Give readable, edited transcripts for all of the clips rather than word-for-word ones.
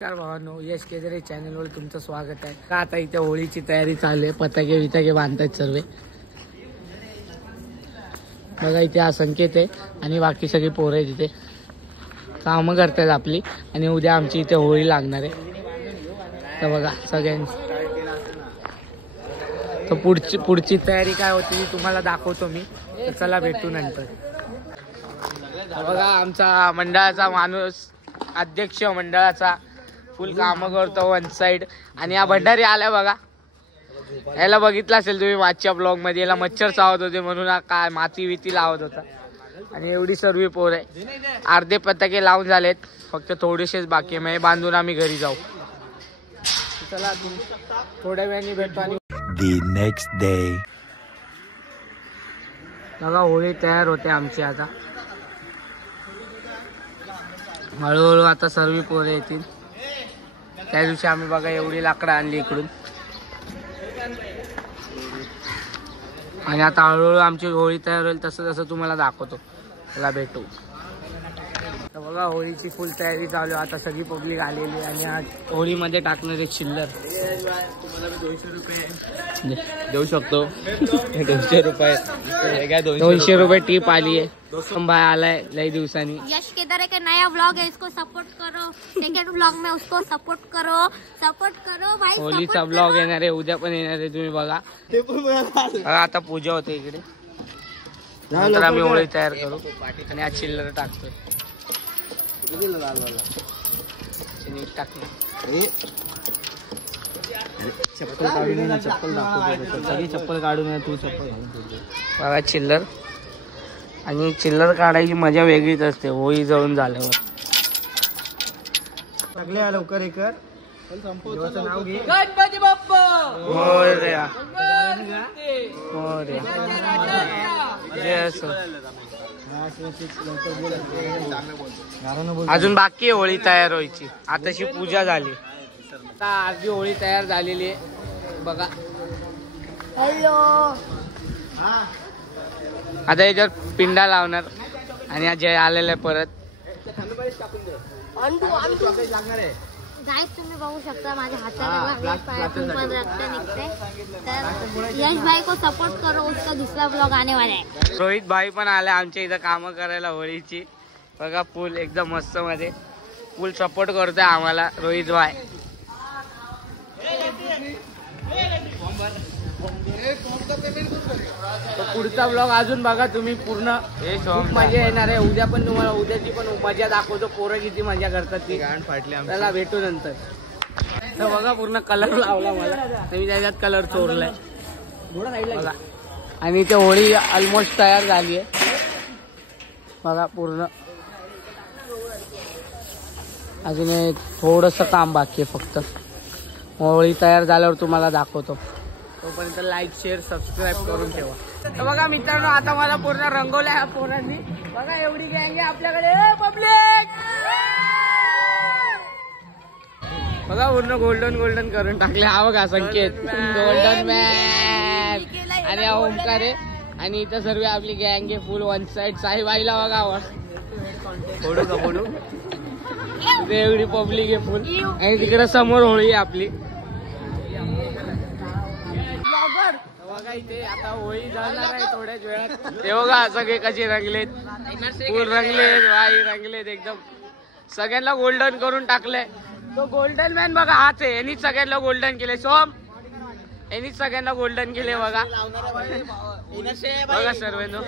नमस्कार भावांनो, यश केदारे चॅनलवर तुमचं स्वागत आहे. का आता इथे होळीची तयारी चालू आहे. पताके विताके बांधतायत सर्व. बघा इथे हा संकेत आहे आणि बाकी सगळी पोरं आहेत इथे कामं करतायत आपली. आणि उद्या आमची इथे होळी लागणार आहे. तर बघा सगळ्यांनी तर पुढची तयारी काय होती तुम्हाला दाखवतो मी. तर चला भेटू नंतर. बघा आमचा मंडळाचा माणूस, अध्यक्ष मंडळाचा फुल काम करतो वन साइड. आणि हा भंडारी आलाय बघा. याला बघितलं असेल तुम्ही मागच्या ब्लॉग मध्ये. याला मच्छर चावत होते म्हणून काय माती विती लावत होता. आणि एवढी सर्व पोर आहे. अर्धे पताके लावून झालेत, फक्त थोडेसेच बाकी आहे. म्हणजे बांधून आम्ही घरी जाऊ. चला थोड्या वेळाने भेटतो. आणि नेक्स्ट डे बघा होळी तयार होते आमची आता. हळूहळू आता सर्व पोरं येतील. त्या दिवशी आम्ही बघा एवढी लाकडं आणली इकडून. आणि आता हळूहळू आमची होळी तयार होईल तसं तसं तुम्हाला दाखवतो. त्याला भेटू. तर बघा होळीची फुल तयारी चालू आहे. आता सगळी पब्लिक आलेली. आणि आज होळीमध्ये टाकणार एक चिल्लर. तुम्हाला 200 रुपये देऊ शकतो. 200 रुपये 200 रुपये टीप आली आहे. भाई आलाय लई दिवसांनी. यश केदारे का नया व्लॉग है, इसको सपोर्ट करो. सेकंड व्लॉग में उसको सपोर्ट करो भाई. होलीचा व्लॉग येणार आहे, उद्या पण येणार आहे. तुम्ही बघा. आता पूजा होते इकडे. नंतर आम्ही होळी तयार करू. आणि आज चिल्लर टाकतोय. चप्पल काढून चप्पल दाखवतो. सगळी चप्पल काढून तू चप्पल बघा. चिल्लर आणि चिल्लर काढायची मजा वेगळीच असते होळी जळून झाल्यावर. सगळे लवकर हे कर. नाव घे. गणपती बाप्पा मोरया. मोरया. अजून बाकी आहे होळी तयार व्हायची. आताशी पूजा झाली. आता अर्धी होळी तयार झालेली आहे बघा. हॅलो. आता याच्यावर पिंडा लावणार. आणि आज जय आलेला आहे परत. गाइस तुम्ही बघू शकता माझ्या हाताला पायातून पण रक्त निघते. तर यश भाई को सपोर्ट करो, उसका दूसरा व्लॉग आने वाला है. रोहित भाई पण आले आमच्या इथं कामं करायला होळीची. बघा फुल एकदम मस्त मध्ये फुल सपोर्ट करतोय आम्हाला रोहित भाई. पुढचा ब्लॉग अजून बघा तुम्ही पूर्ण. खूप मजा येणार आहे. उद्या पण तुम्हाला उद्याची पण मजा दाखवतो. पोरं किती मजा करतात ती. त्याला भेटू नंतर. तर बघा पूर्ण कलर लावला मला. मी त्याच्यात कलर चोरलाय बघा. आणि ते होळी ऑलमोस्ट तयार झाली आहे बघा पूर्ण. अजून थोडस काम बाकी आहे फक्त. होळी तयार झाल्यावर तुम्हाला दाखवतो. तोपर्यंत लाईक शेअर सबस्क्राईब करून ठेवा. तर बघा मित्रांनो आता मला पूर्ण रंगवलं आहे पोरांनी. बघा एवढी गँग आहे आपल्याकडे. पब्लिक बघा पूर्ण गोल्डन करून टाकले. हा बघा संकेत गोल्डन मॅन. आणि हा ओमकार आहे. आणि इथं सर्व आपली गँग आहे फुल वन साइड. साईबाईला बघा फोडू का फोडू. एवढी पब्लिक आहे फुल. आणि तिकडे समोर होळी आहे आपली. बघा इथे आता होळी जळणार आहे थोड्याच वेळात. ते बघा सगळे कसे रंगलेत. फुल रंगलेत वाई रंगलेत एकदम. सगळ्यांना गोल्डन करून टाकलंय. तो गोल्डन मॅन बघा हाच आहे. यांनीच सगळ्यांना गोल्डन केले. सोम यांनीच सगळ्यांना गोल्डन केले बघा. बघा सर्वांनो.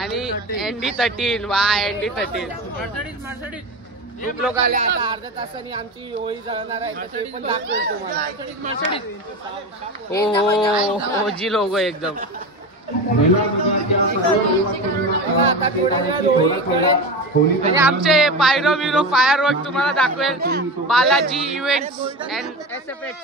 आणि ND13 वा ND13 खूप लोक आले. आता अर्ध्या तासांनी आमची होळी जळणार आहे. तर ते पण दाखवेल तुम्हाला. हो जी लोक एकदम. आता थोड्या वेळात होळी खेळेल. आणि आमचे पायरो बिरो फायरवर्क तुम्हाला दाखवेल. बालाजी इव्हेंट्स अँड SFX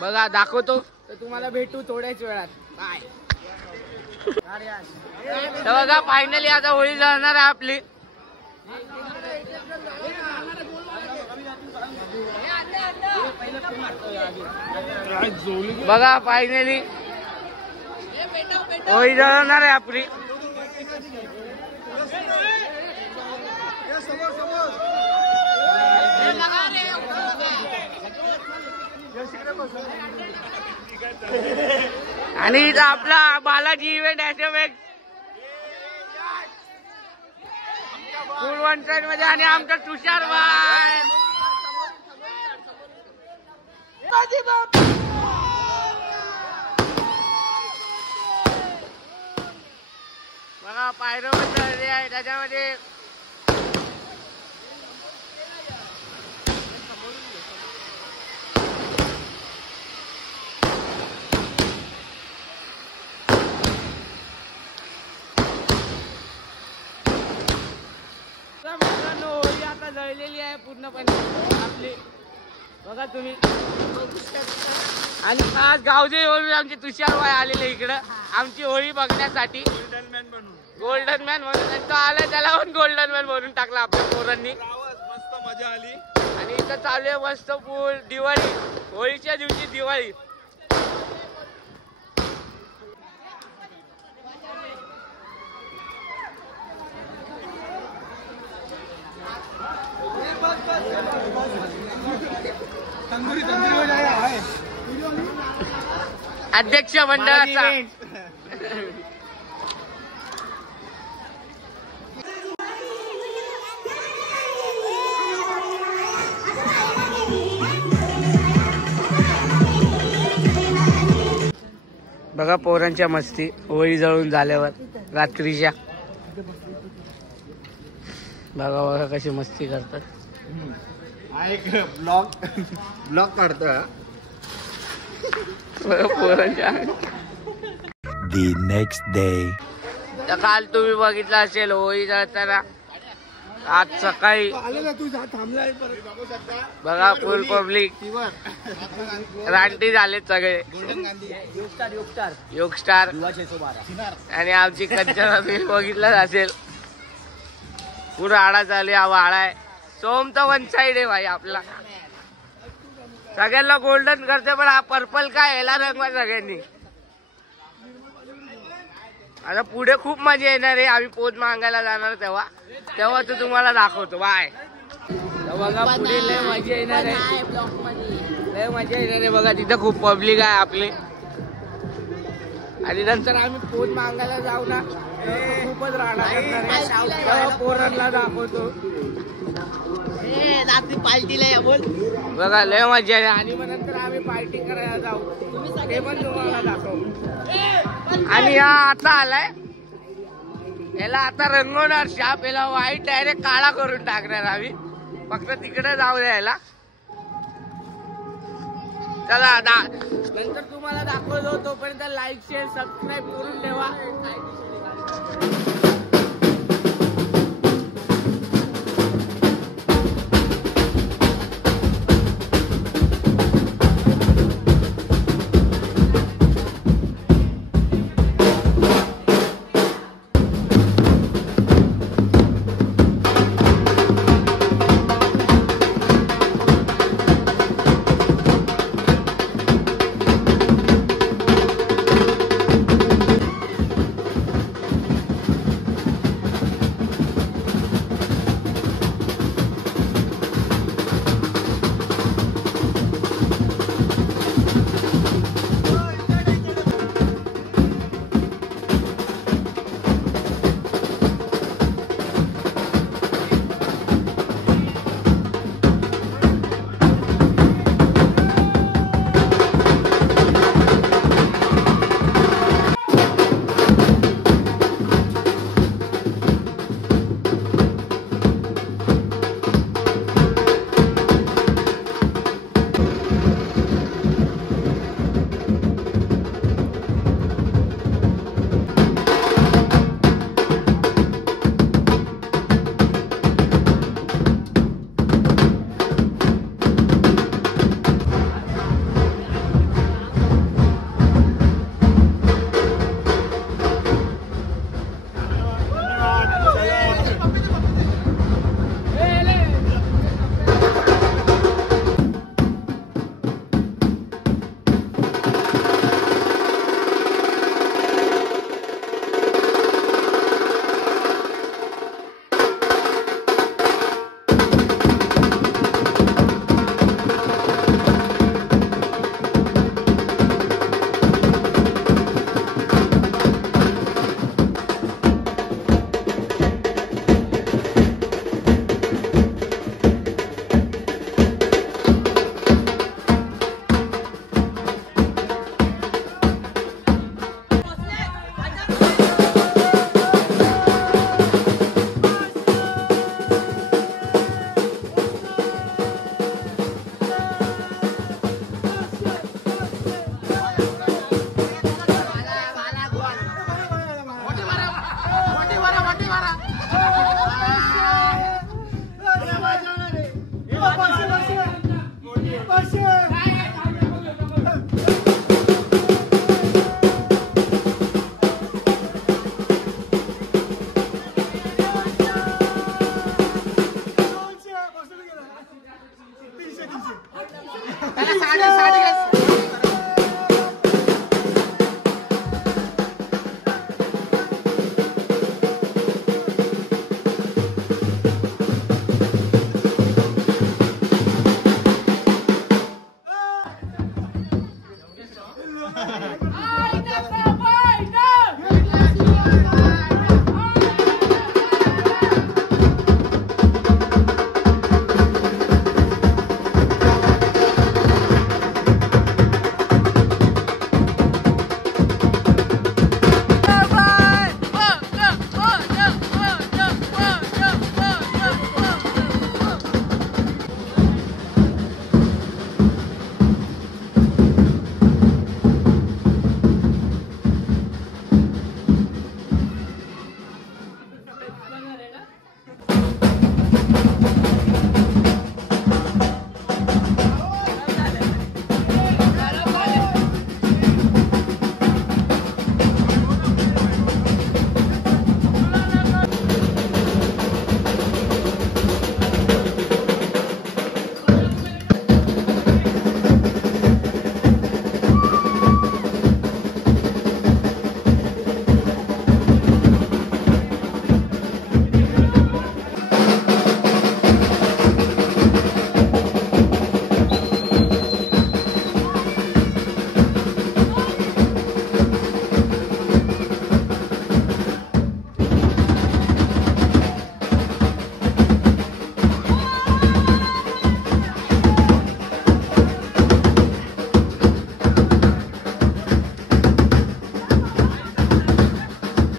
बघा दाखवतो. तर तुम्हाला भेटू थोड्याच वेळात. बाय. तर बघा फायनली आता होळी जळणार आहे आपली. बघा फायनली होळी जळणार आहे आपली. आणि इथं आपला बालाजी इव्हेंट फुल वन साइड मध्ये आणि आमचा तुषार भाई बघा पायरो आहे त्याच्यामध्ये होळी आता जळलेली आहे पूर्णपणे आपली बघा तुम्ही आणि आज गावदेवी होळी आमचे तुषार भाई आलेले इकडं आमची होळी बघण्यासाठी गोल्डन मॅन म्हणून तो आला त्याला पण गोल्डन मॅन म्हणून टाकला आपल्या पोरांनी मस्त मजा आली आणि इथं चालू आहे मस्त फुल दिवाळी होळीच्या दिवशी दिवाळी अध्यक्ष मंडळाचा बघा पोरांच्या मस्ती होळी जळून झाल्यावर रात्रीच्या बघा बघा कशी मस्ती करतात एक ब्लॉग काढतोय पोरांच्या The next day. तर काल तुम्ही बघितलं असेल होळी जळताना आज सकाळी बघा फुल पब्लिक रानटी झालेत सगळे योग स्टार आणि आमची कंचना तुम्ही बघितलं असेल पुढे आडा चालू हा वाडा आहे सोम तर वन साइड आहे भाई आपला सगळ्यांना गोल्डन करते पण हा पर्पल काय याला रंगवा सगळ्यांनी आता पुढे खूप मजा येणार आहे आम्ही पोच मागायला जाणार तेव्हा तर तुम्हाला दाखवतो बाय बघा पुढे लय मजा येणार आहे लय मजा येणार आहे बघा तिथं खूप पब्लिक आहे आपली आणि नंतर आम्ही पोच मागायला जाऊ ना खूपच राहणार पोरांना दाखवतो बघा लय मजा आहे आणि मग नंतर आम्ही पार्टी करायला जाऊ ते पण तुम्हाला दाखवू आणि हा आता आलाय याला आता रंगवणार शाप याला व्हाईट डायरेक्ट काळा करून टाकणार आम्ही फक्त तिकडे जाऊ द्यायला चला नंतर तुम्हाला दाखवतो तोपर्यंत लाईक शेअर सबस्क्राईब करून ठेवा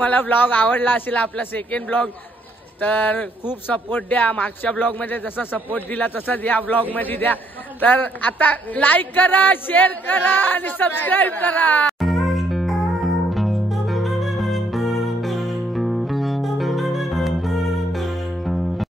मला ब्लॉग आवडला असेल आपला सेकंड ब्लॉग तर खूप सपोर्ट द्या. मागच्या ब्लॉग मध्ये जसा सपोर्ट दिला तसाच या ब्लॉग मध्ये द्या. तर आता लाईक करा, शेअर करा आणि सबस्क्राईब करा.